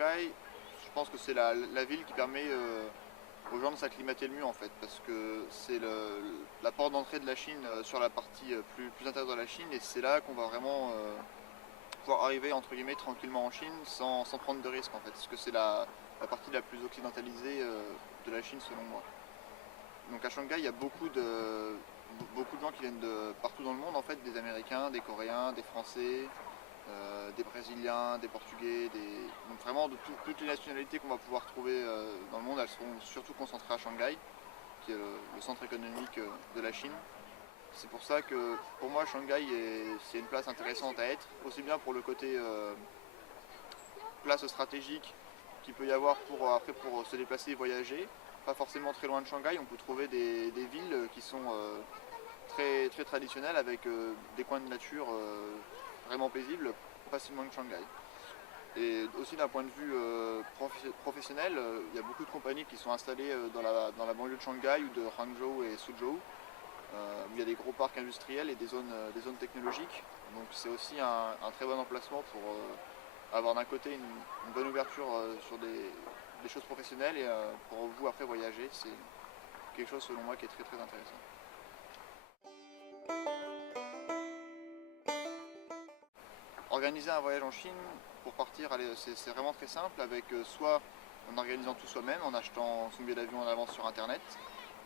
Shanghai, je pense que c'est la ville qui permet aux gens de s'acclimater le mieux en fait, parce que c'est la porte d'entrée de la Chine sur la partie plus intérieure de la Chine, et c'est là qu'on va vraiment pouvoir arriver entre guillemets tranquillement en Chine sans prendre de risques en fait, parce que c'est la partie la plus occidentalisée de la Chine selon moi. Donc à Shanghai, il y a beaucoup de gens qui viennent de partout dans le monde en fait, des Américains, des Coréens, des Français, des Brésiliens, des Portugais, donc vraiment de toutes les nationalités qu'on va pouvoir trouver dans le monde, elles seront surtout concentrées à Shanghai, qui est le centre économique de la Chine. C'est pour ça que pour moi Shanghai c'est une place intéressante à être, aussi bien pour le côté place stratégique qu'il peut y avoir après pour se déplacer et voyager. Pas forcément très loin de Shanghai, on peut trouver des villes qui sont très traditionnelles avec des coins de nature vraiment paisibles, facilement de Shanghai. Et aussi d'un point de vue professionnel, il y a beaucoup de compagnies qui sont installées dans la banlieue de Shanghai ou de Hangzhou et Suzhou, où il y a des gros parcs industriels et des zones technologiques. Donc c'est aussi un très bon emplacement pour avoir d'un côté une bonne ouverture sur des choses professionnelles et pour vous après voyager, c'est quelque chose selon moi qui est très intéressant. Organiser un voyage en Chine pour partir, c'est vraiment très simple, avec soit en organisant tout soi-même, en achetant son billet d'avion en avance sur internet,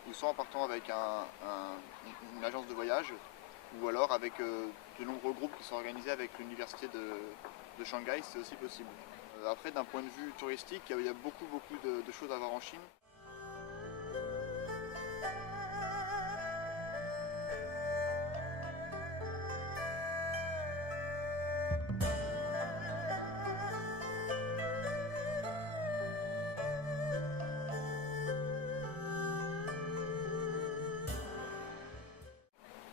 ou soit en partant avec une agence de voyage, ou alors avec de nombreux groupes qui sont organisés avec l'université de Shanghai, c'est aussi possible. Après, d'un point de vue touristique, il y a beaucoup de choses à voir en Chine.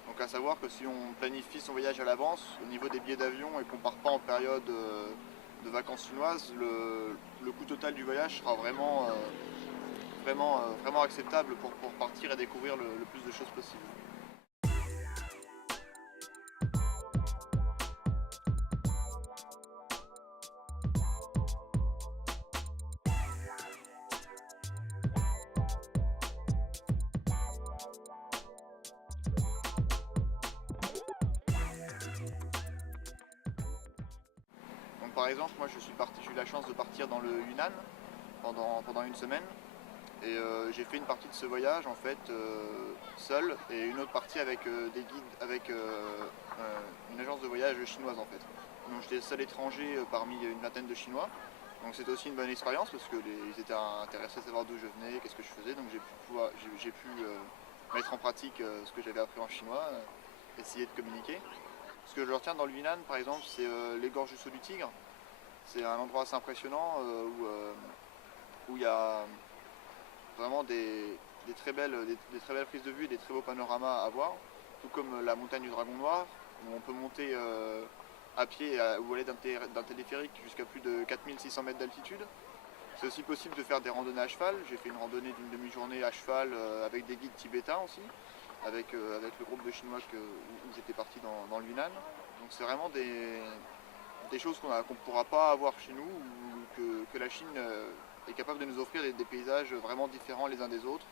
Donc à savoir que si on planifie son voyage à l'avance, au niveau des billets d'avion et qu'on ne part pas en période de vacances chinoises, le coût total du voyage sera vraiment acceptable pour partir et découvrir le plus de choses possible. Donc par exemple, moi j'ai eu la chance de partir dans le Yunnan pendant une semaine. Et j'ai fait une partie de ce voyage en fait seul et une autre partie avec des guides, avec une agence de voyage chinoise en fait. Donc j'étais seul étranger parmi une vingtaine de Chinois. Donc c'était aussi une bonne expérience parce qu'ils étaient intéressés à savoir d'où je venais, qu'est-ce que je faisais. Donc j'ai pu mettre en pratique ce que j'avais appris en chinois, essayer de communiquer. Ce que je retiens dans le Yunnan par exemple, c'est les gorges du Saut du Tigre. C'est un endroit assez impressionnant où il y a vraiment des très belles prises de vue et des très beaux panoramas à voir, tout comme la montagne du Dragon Noir, où on peut monter à pied ou aller d'un téléphérique jusqu'à plus de 4600 mètres d'altitude. C'est aussi possible de faire des randonnées à cheval. J'ai fait une randonnée d'une demi-journée à cheval avec des guides tibétains aussi, avec le groupe de Chinois où j'étais parti dans le Yunnan. Donc c'est vraiment des choses qu'on ne pourra pas avoir chez nous, ou que la Chine est capable de nous offrir des paysages vraiment différents les uns des autres,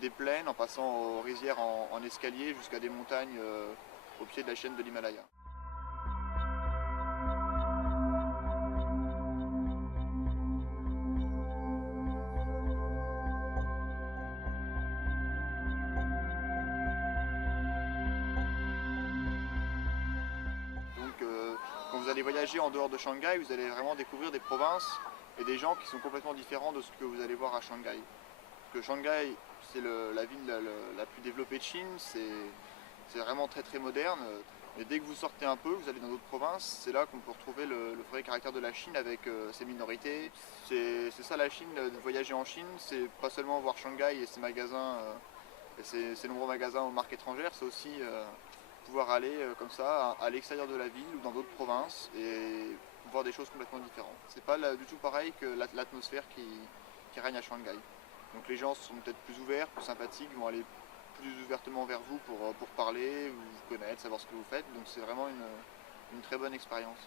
des plaines en passant aux rizières en escalier jusqu'à des montagnes au pied de la chaîne de l'Himalaya. Donc quand vous allez voyager en dehors de Shanghai, vous allez vraiment découvrir des provinces et des gens qui sont complètement différents de ce que vous allez voir à Shanghai. Parce que Shanghai, c'est la ville la plus développée de Chine, c'est vraiment très moderne. Mais dès que vous sortez un peu, vous allez dans d'autres provinces, c'est là qu'on peut retrouver le vrai caractère de la Chine avec ses minorités. C'est ça la Chine, de voyager en Chine, c'est pas seulement voir Shanghai et ses magasins, et ses nombreux magasins aux marques étrangères, c'est aussi pouvoir aller comme ça à l'extérieur de la ville ou dans d'autres provinces et voir des choses complètement différentes. C'est pas du tout pareil que l'atmosphère qui règne à Shanghai. Donc les gens sont peut-être plus ouverts, plus sympathiques, vont aller plus ouvertement vers vous pour parler, vous connaître, savoir ce que vous faites. Donc c'est vraiment une très bonne expérience.